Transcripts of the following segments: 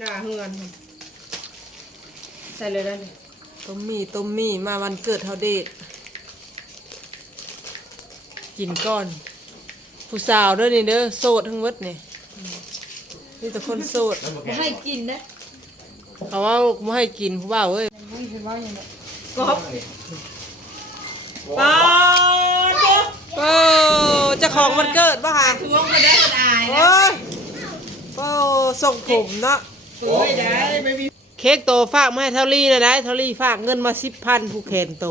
หน้าเฮือนใส่เลยได้เลยต้มมี่มาวันเกิดเฮาเดทกินก้อนผู้สาวเด้อนี่เด้อโสดทั้งหมดนี่นี่แต่คนโสด ไม่ให้กินนะ เขาว่าไม่ให้กินผู้บ่าวเว้ย กบปลาเจ้า โอ้เจ้าของวันเกิดป่ะฮะ ทวงมาได้ก็ได้นะ โอ้ยโอ้ส่งผมเนาะ ไม่ได้ไม่มี เค้กโตฝากมาให้เท่าลี่เลยนะเท่าลี่ฝากเงินมา10,000ผู้แขนโต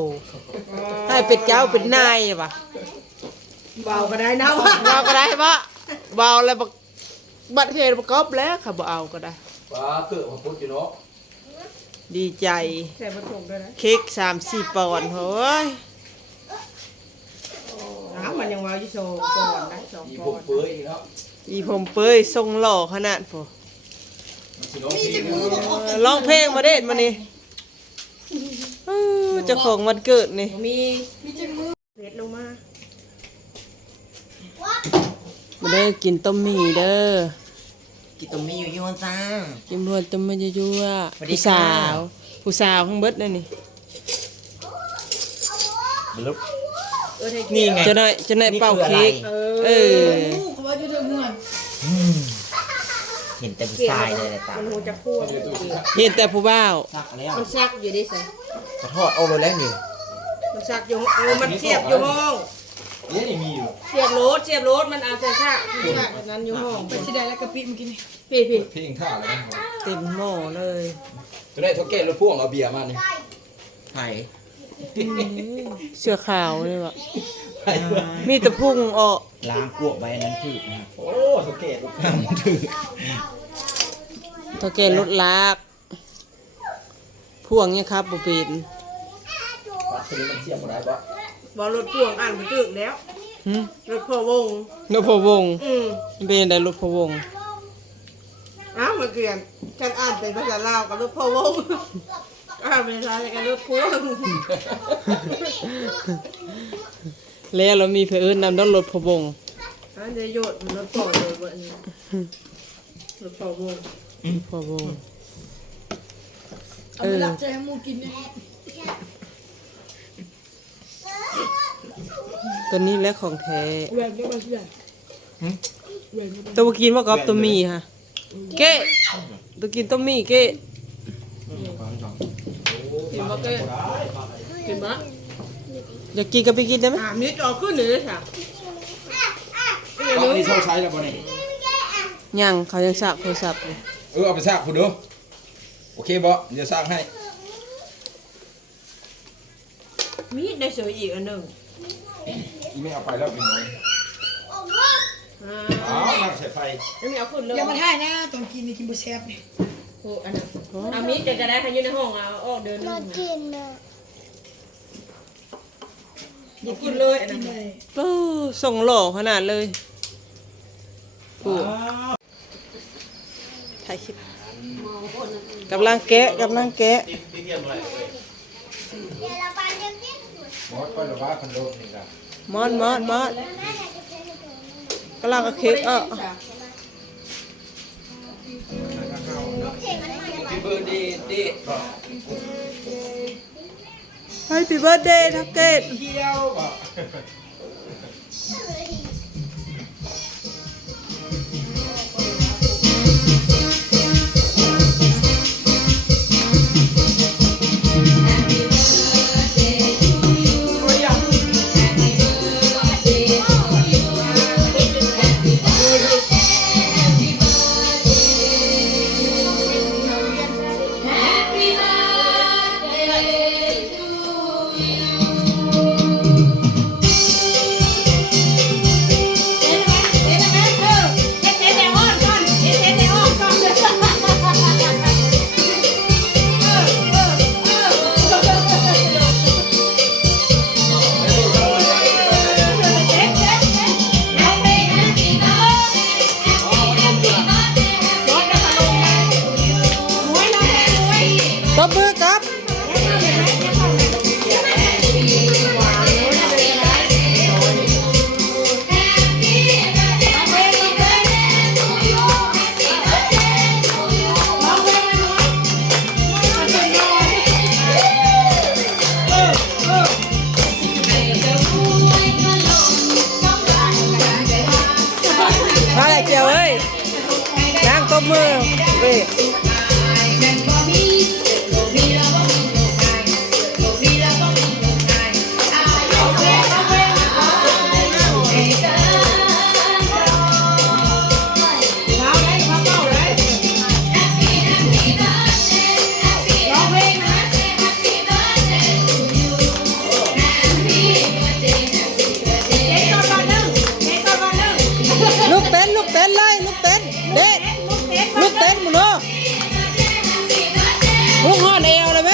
ให้เป็นเจ้าเป็นนายป่ะ เบาก็ได้นะ เบาก็ได้ปะเบาแล้วบัตรเครดิตประกอบแล้วค่ะบ่เอาก็ได้ ป้าเกิดมาพุทธอยู่เนาะ ดีใจ ใส่ผสมด้วยนะ เค้ก3-4 ปอนด์เฮ้ย น้ำมันยังวาวอยู่โซก่อนนะสอง อี ก่ ผ อ ม น เปื่อยเนาะ อีผมเปยทรงหล่อขนาดพอ มันสิน้องพี่ ร้องเพลงมาเด็ดมานี่เจ้าของวันเกิดนี่ มีจังมือเล็ดลงมา มาเด้อกินต้มหมี่เด้อ กินต้มมีอยู่ยี่ห้อจ้า กินรวดต้มมันยั่ว สวัส ๆ ดี ผู้ ค่ะ สาวผู้สาวของเบิดนั่นนี่ บลุก ให้กิน นี่ไง จะได้เป่าเค้ก เออ เห็นแต่ผู้ชายเลยตา มันหูจะคั่ว เห็นแต่ผู้บ่าว ซักแล้ว มันซักอยู่ดิสิ กระทอดเอาเลยแล้วนี่ มันซักอยู่มันเสียบอยู่ห้อง เนี่ยนี่มีอยู่ เสียบรถมันเอาใส่ซักแบบนั้นอยู่ห้องไปสิได้แล้วกะปิมันกินพี่ เพลงท่าอะไรนะ เต็มหม้อเลย จะได้เท่าแก่รถพ่วงเอาเบียร์มานี่ ไผ่ เสื้อขาวเลยวะ ไปเพื่อ มีแต่พุ่งออก ล้างกวกใบนั้นถือนะครับ โอ้เท่าแก่รถ ห้ามถือ ตัวแกรถลากพ่วงเนี่ยครับบ่เป็น ปากนี้มันเสียบบ่ได้ปะ บอกรถพ่วงอ่านไปถึงแล้ว หึ รถพ่อวง รถพะวง อืม เป็นได้รถพะวง อ้าวมันเกลียนฉันอ่านเป็นภาษาลาวกับรถพ่อวงอ่านเป็นภาษาไทยกับรถพ่วง แล้วเรามีเพื่อนนำด้านรถพะวง อันจะโยดมันรถพ่อเลยวันนี้รถพ่อวง พะวง เอาไปหลับใจให้มูกินเนี่ย ตัวนี้แหละของแท้ แหวนก็มาเพื่อนแหวนก็มา ตัวกินว่ากับตัวมีฮะเก้ตัวกินตัวมีเก้ กินมาเก้กินมา อยากกินก็ไปกินได้ไหม มิดออกขึ้นเลยค่ะ ตอนนี้เช่าใช้แล้วบ่นี่ ยังเขายังสับโทรศัพท์อยู่ เอาไปซากผู้เด้อโอเคบ่เดี๋ยวซากให้ มีดได้เสืออีกอันหนึ่ง อีไม่เอาไปแล้วเป็นน้อย อ่า อ้าวน้ำใส่ไฟ ไม่เอาขึ้นเลย อย่ามาถ่ายนะตอนกินนี่กินบุแซ่บนี่ โอ้อันนั้นอามิดจะได้ให้ยืนในห้องเอาออกเดินนึง กินนะ อย่ากินเลยอัน กิ นั้น นเลย โอ้ส่งหล่อขนาดเลยโอ้ถ่ายคลิปกำลังแกะ หมดก็ระบาดพันโลนี่ครับ มอนกำลังเอาเค้กอ่ะ ที่เบอร์ดีดี Happy birthday ทักเกต เที่ยวบ่ เว้ยลูกเต้นเลยลูกเต้นเด็ดลูกเต้นหมดเลยลูกหอนเอวเลยไหม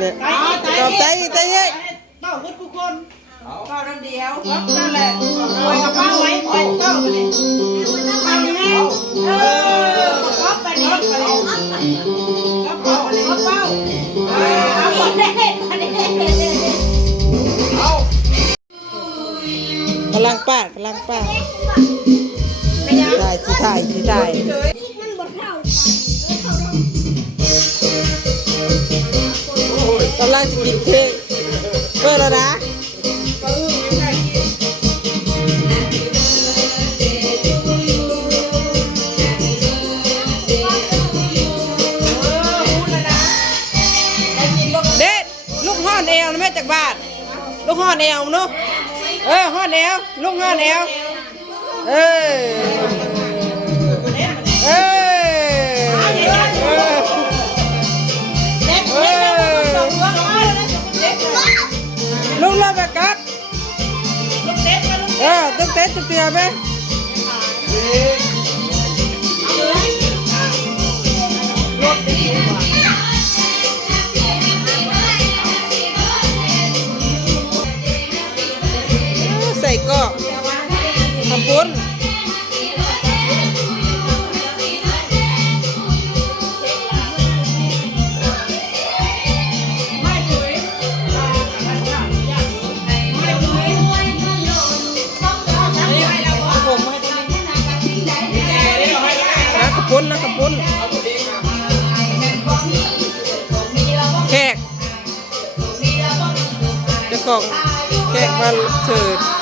เนี่ยตอบใจเย้ เป้าทุกคนเป้าน้ำเดียวนั่นแหละปล่อยกับเป้าไว้ปล่อยเป้าไปเลยทำยังไงก็ไปเลยก็เป้าเลยก็เป้าเอาหมดเลยกำลังป้าได้ที่ถ่ายกำลังจะกินเค้กเปิดแล้วนะเด็ดลูกห่อนเอวนะแม่จากบ้านลูกห่อนเอวนู้ห่อนเอวลูกห่อนเอวลูกเล่าแบบกัดตึกเต้นตึกเตียไหมใส่กอกทำปุ้นนะขับปุ้นแขกเจ้าของแขกมาเชิญ